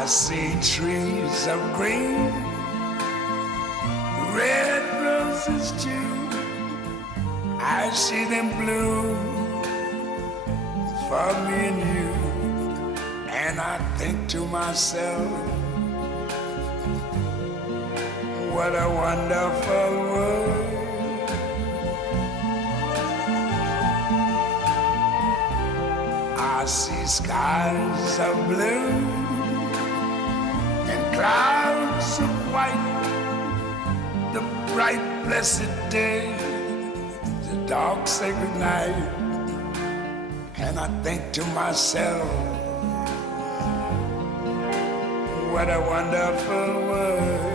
I see trees of green, red roses too. I see them bloom for me and you. And I think to myself, what a wonderful world. I see skies of blue and clouds of white, the bright blessed day, the dark sacred night. And I think to myself, what a wonderful world.